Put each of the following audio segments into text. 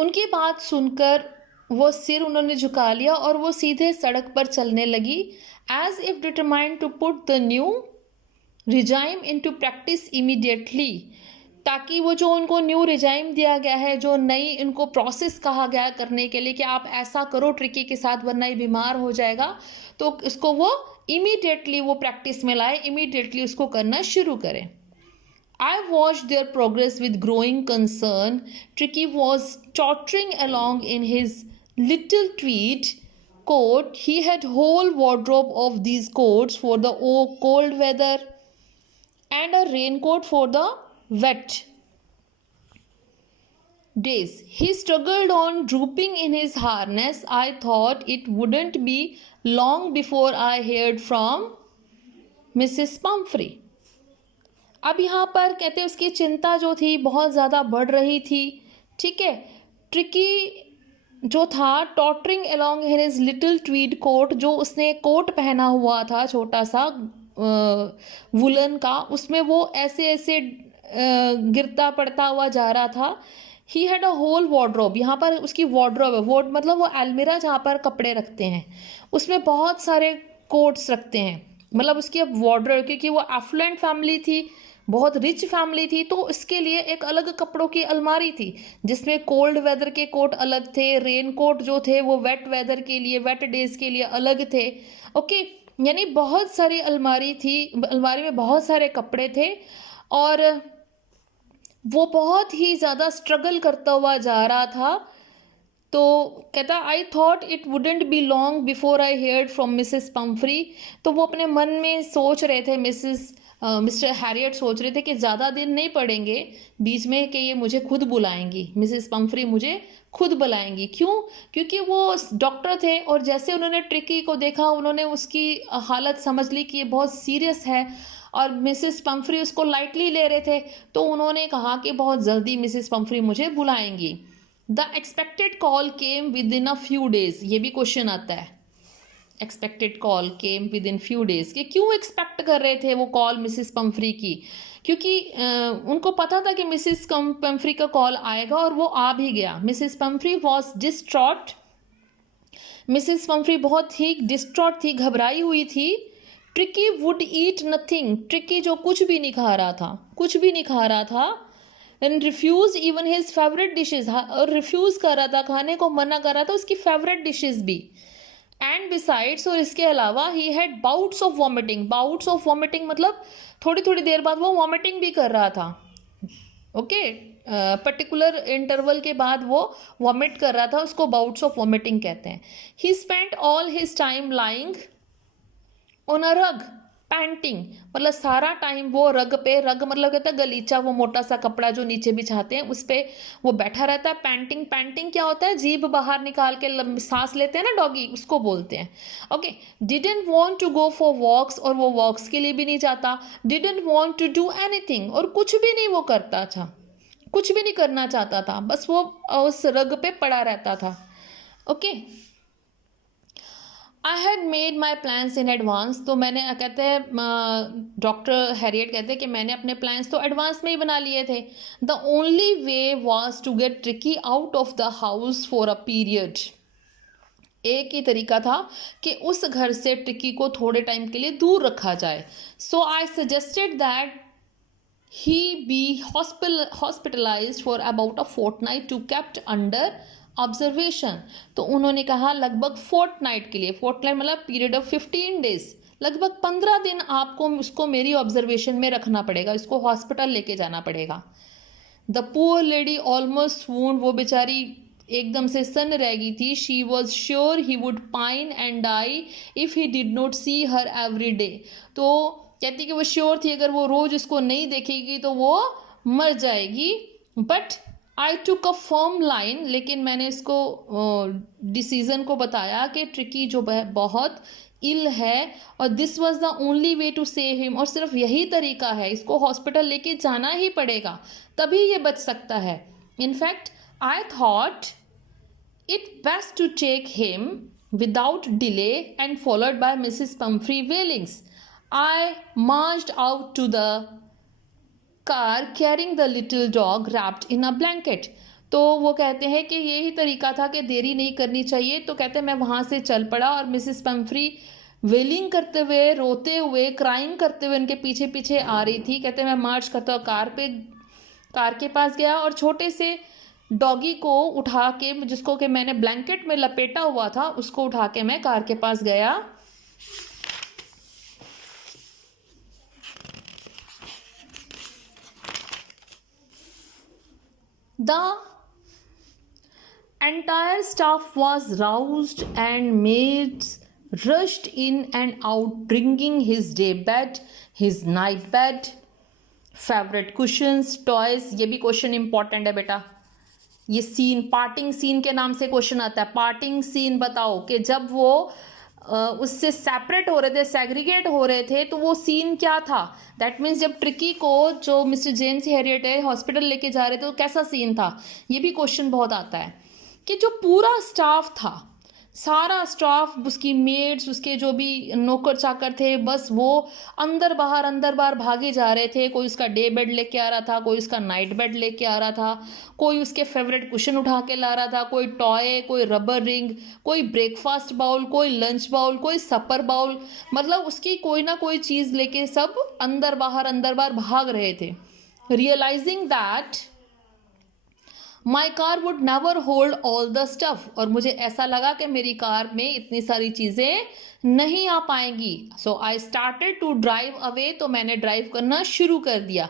उनकी बात सुनकर वो सिर उन्होंने झुका लिया और वो सीधे सड़क पर चलने लगी, as if determined to put the new regime into practice immediately, ताकि वो जो उनको न्यू रिजाइम दिया गया है, जो नई इनको प्रोसेस कहा गया है करने के लिए कि आप ऐसा करो ट्रिकी के साथ वरना ये बीमार हो जाएगा, तो इसको वो इमीडिएटली वो प्रैक्टिस में लाए, इमीडिएटली उसको करना शुरू करें. I watched their progress with growing concern. Tricky was tottering along in his little tweed coat. He had whole wardrobe of these coats for the cold weather and a raincoat for the wet days. He struggled on, drooping in his harness. I thought it wouldn't be long before I heard from Mrs. Pumphrey. अब यहाँ पर कहते हैं उसकी चिंता जो थी बहुत ज़्यादा बढ़ रही थी. ठीक है, ट्रिकी जो था tottering along in his little tweed coat, जो उसने कोट पहना हुआ था छोटा सा वुलन का, उसमें वो ऐसे ऐसे गिरता पड़ता हुआ जा रहा था. He had a whole wardrobe. यहाँ पर उसकी वार्डरोब है, वार्ड मतलब वो अलमीरा जहाँ पर कपड़े रखते हैं, उसमें बहुत सारे कोट्स रखते हैं. मतलब उसकी अब वार्डरोब, क्योंकि वो एफ्लुएंट फैमिली थी, बहुत रिच फैमिली थी, तो इसके लिए एक अलग कपड़ों की अलमारी थी जिसमें कोल्ड वेदर के कोट अलग थे, रेन कोट जो थे वो वेट वेदर के लिए, वेट डेज के लिए अलग थे. ओके, यानी बहुत सारी अलमारी थी, अलमारी में बहुत सारे कपड़े थे और वो बहुत ही ज़्यादा स्ट्रगल करता हुआ जा रहा था. तो कहता आई thought it wouldn't be long before I heard from Mrs Pomfrey. तो वो अपने मन में सोच रहे थे, मिस्टर हैरियट सोच रहे थे कि ज़्यादा दिन नहीं पड़ेंगे बीच में कि ये मुझे खुद बुलाएंगी, मिसेस पम्फ्री मुझे खुद बुलाएंगी. क्यों? क्योंकि वो डॉक्टर थे और जैसे उन्होंने ट्रिकी को देखा, उन्होंने उसकी हालत समझ ली कि ये बहुत सीरियस है और मिसेस पम्फ्री उसको लाइटली ले रहे थे. तो उन्होंने कहा कि बहुत जल्दी मिसेस पम्फ्री मुझे बुलाएंगी. The expected call came within a few days. ये भी क्वेश्चन आता है, expected call came within few days, कि क्यों एक्सपेक्ट कर रहे थे वो कॉल मिसेस पम्फ्री की? क्योंकि उनको पता था कि मिसेस पम्फ्री का कॉल आएगा और वो आ भी गया. Mrs Pomfrey was distraught. Mrs Pomfrey बहुत ही डिस्ट्रॉट थी, घबराई हुई थी. Tricky would eat nothing. Tricky जो कुछ भी नहीं खा रहा था, कुछ भी नहीं खा रहा था. And refuse even his favourite dishes. और रिफ्यूज कर रहा था, खाने को मना कर रहा था उसकी फेवरेट डिशेज भी. एंड बिसाइड्स, और इसके अलावा he had bouts of vomiting. Bouts of vomiting मतलब थोड़ी थोड़ी देर बाद वो वॉमिटिंग भी कर रहा था. ओके, पर्टिकुलर इंटरवल के बाद वो वॉमिट कर रहा था, उसको बाउट्स ऑफ वॉमिटिंग कहते हैं. ही spent all his time lying on a रग पैंटिंग. मतलब सारा टाइम वो रग पे, रग मतलब कहता है गलीचा, वो मोटा सा कपड़ा जो नीचे बिछाते हैं उस पे वो बैठा रहता है. पैंटिंग, पैंटिंग क्या होता है? जीभ बाहर निकाल के सांस लेते हैं ना डॉगी, उसको बोलते हैं. Okay, didn't want to go for walks. और वो वॉक्स के लिए भी नहीं जाता. Didn't want to do anything. और कुछ भी नहीं वो करता था, कुछ भी नहीं करना चाहता था, बस वो उस रग पे पड़ा रहता था. Okay, I had made my plans in advance. तो मैंने कहते हैं डॉक्टर हैरियट कहते हैं कि मैंने अपने प्लान्स तो एडवांस में ही बना लिए थे. The only way was to get tricky out of the house for a period. एक ही तरीका था कि उस घर से ट्रिकी को थोड़े टाइम के लिए दूर रखा जाए. So I suggested that he be hospitalized for about a fortnight to kept under observation. तो उन्होंने कहा लगभग फोर्टनाइट के लिए, फोर्टनाइट मतलब पीरियड ऑफ 15 डेज, लगभग 15 दिन आपको उसको मेरी ऑब्जर्वेशन में रखना पड़ेगा, इसको हॉस्पिटल लेके जाना पड़ेगा. The poor lady almost swooned. वो बेचारी एकदम से सन्न रह गई थी. She was sure he would pine and die if he did not see her every day. तो कहती कि वो श्योर थी अगर वो रोज उसको नहीं देखेगी तो वो मर जाएगी. But I took a firm line. लेकिन मैंने इसको डिसीजन को बताया कि ट्रिकी जो बहुत इल है और this was the only way to save him. और सिर्फ यही तरीका है, इसको हॉस्पिटल लेके जाना ही पड़ेगा, तभी ये बच सकता है. In fact I thought it best to take him without delay and followed by Mrs Pumphrey's wailings. I marched out to the car carrying the little dog wrapped in a blanket. तो वो कहते हैं कि यही तरीका था कि देरी नहीं करनी चाहिए। तो कहते हैं मैं वहाँ से चल पड़ा और मिसिस पम्फ्री वेलिंग करते हुए, रोते हुए, क्राइंग करते हुए उनके पीछे पीछे आ रही थी। कहते हैं मैं मार्च करता हुआ कार के पास गया और छोटे से डॉगी को उठा के, जिसको कि मैंने ब्लैंकेट में लपेटा हुआ था, उसको उठा के मैं कार के पास गया। The entire staff was roused and maids rushed in and out, bringing his day bed, his night bed, favorite cushions, toys. ये भी क्वेश्चन इंपॉर्टेंट है बेटा। ये सीन, पार्टिंग सीन के नाम से क्वेश्चन आता है। पार्टिंग सीन बताओ कि जब वो उससे सेपरेट हो रहे थे, सेग्रीगेट हो रहे थे, तो वो सीन क्या था। दैट मीन्स जब ट्रिकी को, जो मिस्टर जेम्स हैरियट है, हॉस्पिटल लेके जा रहे थे, तो कैसा सीन था। ये भी क्वेश्चन बहुत आता है कि जो पूरा स्टाफ था, सारा स्टाफ, उसकी मेड्स, उसके जो भी नौकर चाकर थे, बस वो अंदर बाहर भागे जा रहे थे। कोई उसका डे बेड लेके आ रहा था, कोई उसका नाइट बेड लेके आ रहा था, कोई उसके फेवरेट कुशन उठा के ला रहा था, कोई टॉय, कोई रबर रिंग, कोई ब्रेकफास्ट बाउल, कोई लंच बाउल, कोई सपर बाउल, मतलब उसकी कोई ना कोई चीज़ लेके सब अंदर बाहर भाग रहे थे। Realising that my car would never hold all the stuff, और मुझे ऐसा लगा कि मेरी कार में इतनी सारी चीज़ें नहीं आ पाएंगी। So I started to drive away, तो मैंने ड्राइव करना शुरू कर दिया।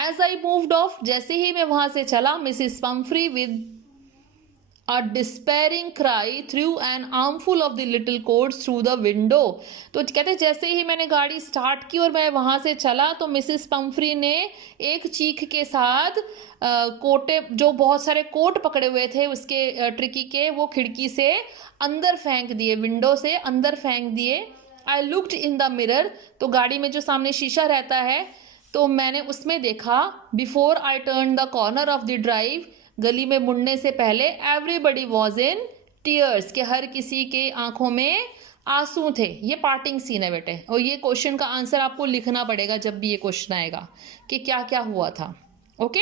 एज आई मूव्ड ऑफ, जैसे ही मैं वहाँ से चला, Mrs Pomfrey with A despairing cry threw an armful of the little coats through the window. तो कहते जैसे ही मैंने गाड़ी स्टार्ट की और मैं वहाँ से चला, तो मिसिस पम्फ्री ने एक चीख के साथ कोटे, जो बहुत सारे कोट पकड़े हुए थे उसके ट्रिकी के, वो खिड़की से अंदर फेंक दिए, विंडो से अंदर फेंक दिए। I looked in the mirror, तो गाड़ी में जो सामने शीशा रहता है, तो मैंने उसमें देखा। Before I turn the corner of the drive, गली में मुड़ने से पहले, एवरीबडी वॉज इन टीयर्स, के हर किसी के आंखों में आंसू थे। ये पार्टिंग सीन है बेटे, और ये क्वेश्चन का आंसर आपको लिखना पड़ेगा जब भी ये क्वेश्चन आएगा कि क्या क्या हुआ था। Okay.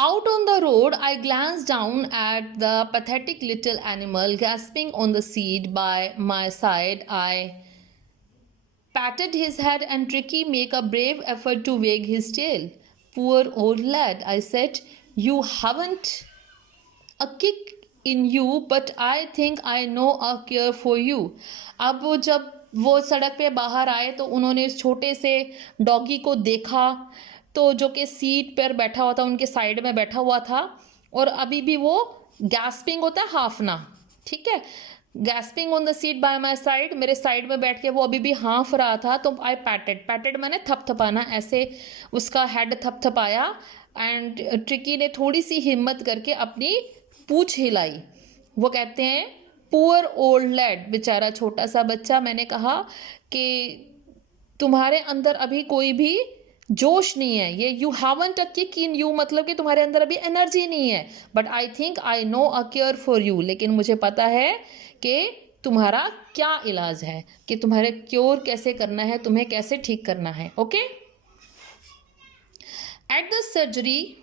Out on the road, I glanced down at the pathetic little animal gasping on the seat by my side. I patted his head and Tricky made a brave effort to wag his tail. Poor old lad, I said, you haven't a kick in you, but I think I know a cure for you. अब वो जब वो सड़क पे बाहर आए, तो उन्होंने इस छोटे से डॉगी को देखा, तो जो कि सीट पर बैठा हुआ था, उनके साइड में बैठा हुआ था, और अभी भी वो गैस्पिंग होता है, हाफना, ठीक है, gasping on the seat bye my side, मेरे साइड में बैठ के वो अभी भी हाँफ रहा था। तो आई पैटेड मैंने थपथपाना, ऐसे उसका हेड थपथपाया, एंड ट्रिकी ने थोड़ी सी हिम्मत करके अपनी पूंछ हिलाई। वो कहते हैं पुअर ओल्ड लैड, बेचारा छोटा सा बच्चा। मैंने कहा कि तुम्हारे अंदर अभी कोई भी जोश नहीं है। ये you haven't a kick in you मतलब कि तुम्हारे अंदर अभी एनर्जी नहीं है। But I think I know a cure for you, लेकिन मुझे पता है कि तुम्हारा क्या इलाज है, कि तुम्हारे क्योर कैसे करना है, तुम्हें कैसे ठीक करना है। ओके। एट द सर्जरी,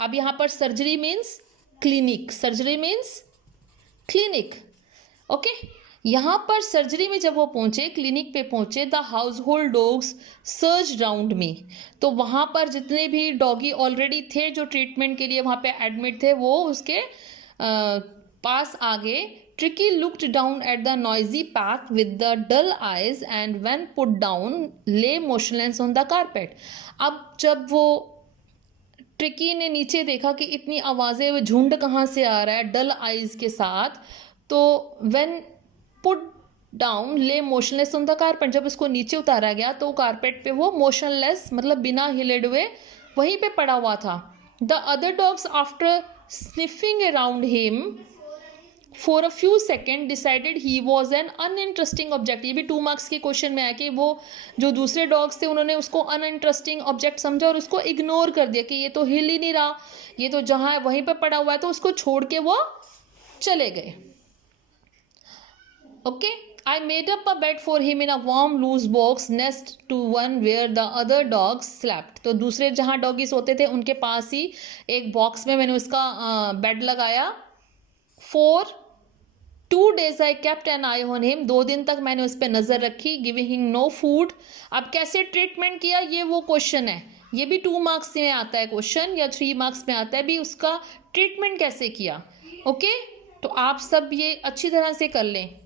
अब यहाँ पर surgery means clinic, surgery means clinic. Okay. यहाँ पर सर्जरी में जब वो पहुँचे, क्लिनिक पे पहुँचे, the household dogs surged round me, तो वहाँ पर जितने भी डॉगी ऑलरेडी थे जो ट्रीटमेंट के लिए वहाँ पे एडमिट थे, वो उसके पास आ गए। Tricky looked down at the noisy path with the dull eyes and when put down lay motionless on the carpet. अब जब वो ट्रिकी ने नीचे देखा कि इतनी आवाज़ें, वो झुंड कहाँ से आ रहा है डल आइज के साथ, तो when put down lay motionless on the carpet, जब उसको नीचे उतारा गया तो कारपेट पे वो motionless मतलब बिना हिले डुए वहीं पे पड़ा हुआ था। The other dogs after sniffing around him for a few seconds decided he was an uninteresting object. ये भी 2 मार्क्स के क्वेश्चन में आया कि वो जो दूसरे डॉग्स थे उन्होंने उसको अनइंटरेस्टिंग ऑब्जेक्ट समझा और उसको इग्नोर कर दिया कि ये तो हिल ही नहीं रहा, ये तो जहाँ वहीं पर पड़ा हुआ है, तो उसको छोड़ के वो चले गए। Okay. I made up a bed for him in a warm loose box next to one where the other dogs slept. तो दूसरे जहाँ डॉगी सोते थे उनके पास ही एक बॉक्स में मैंने उसका बेड लगाया. For 2 days I kept an eye on him. 2 दिन तक मैंने उस पर नज़र रखी. Giving him no food. अब कैसे ट्रीटमेंट किया ये वो क्वेश्चन है. ये भी 2 मार्क्स में आता है क्वेश्चन या 3 मार्क्स में आता है भी. उसका ट्रीटमेंट कैसे किया. ओके तो आप सब ये अच्छी तरह से कर लें.